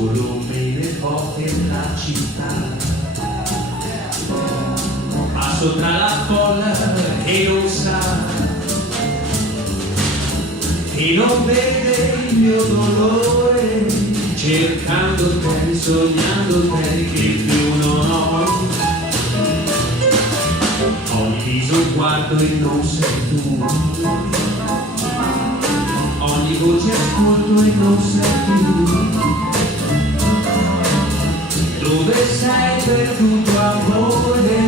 solo me ne vo per la città. Passo tra la folla che non sa, che non vede il mio dolore, cercando te, sognando te che più non ho. Ho diviso il quarto e non sei tu, ogni voce ascolto e non sei tu. Dove sei perduto amore?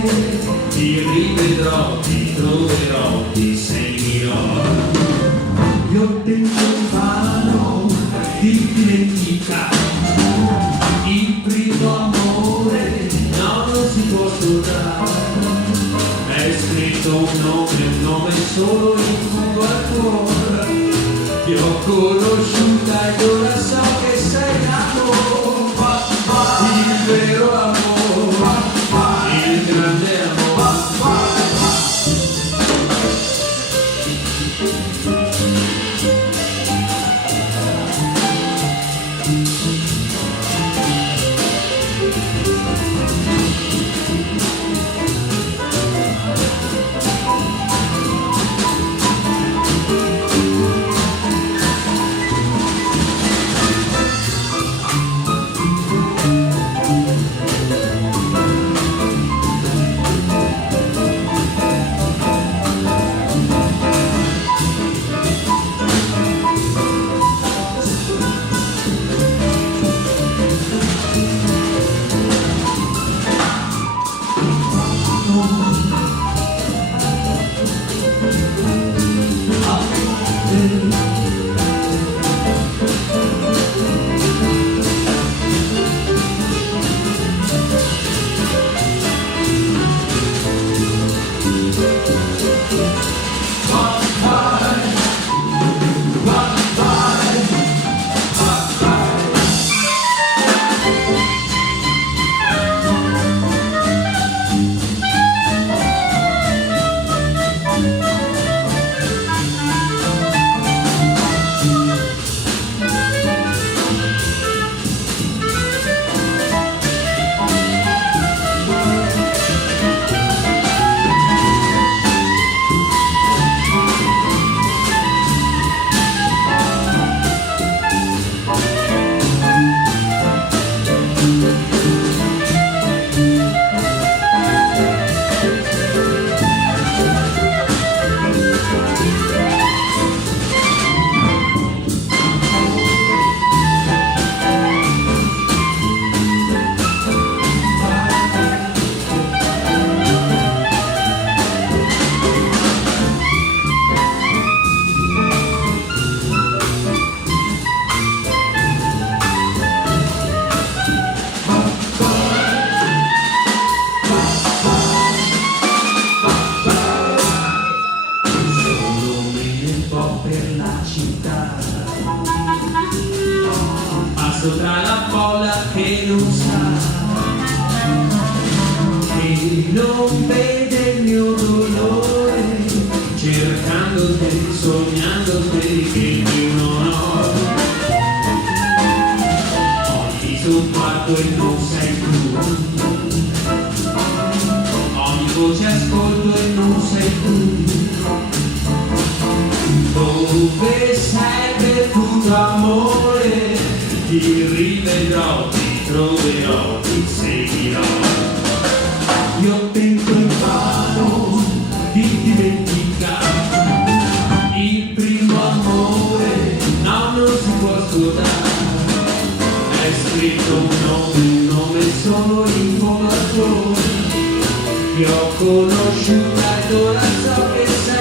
Ti rivedrò, ti troverò, ti seguirò. Io tento invano di dimenticare il primo amore, no, non si può scordare. È scritto un nome solo in fondo al cuore. Ti ho conosciuta ed ora so che sei l'amore, il vero amore, il grande amore. Passo tra la folla che non sa, che non vede il mio dolore, cercando te, sognando te che più non ho. Ho diviso un quarto e non sei tu, ogni voce ascolto e non sei tu. Dove sei perduto amore? Ti rivedrò, ti troverò, ti seguirò. Io tento invano di dimenticare il primo amore, no, non si può scordare. È scritto un nome solo in fondo al cuore. Ti ho conosciuta ed ora so che sei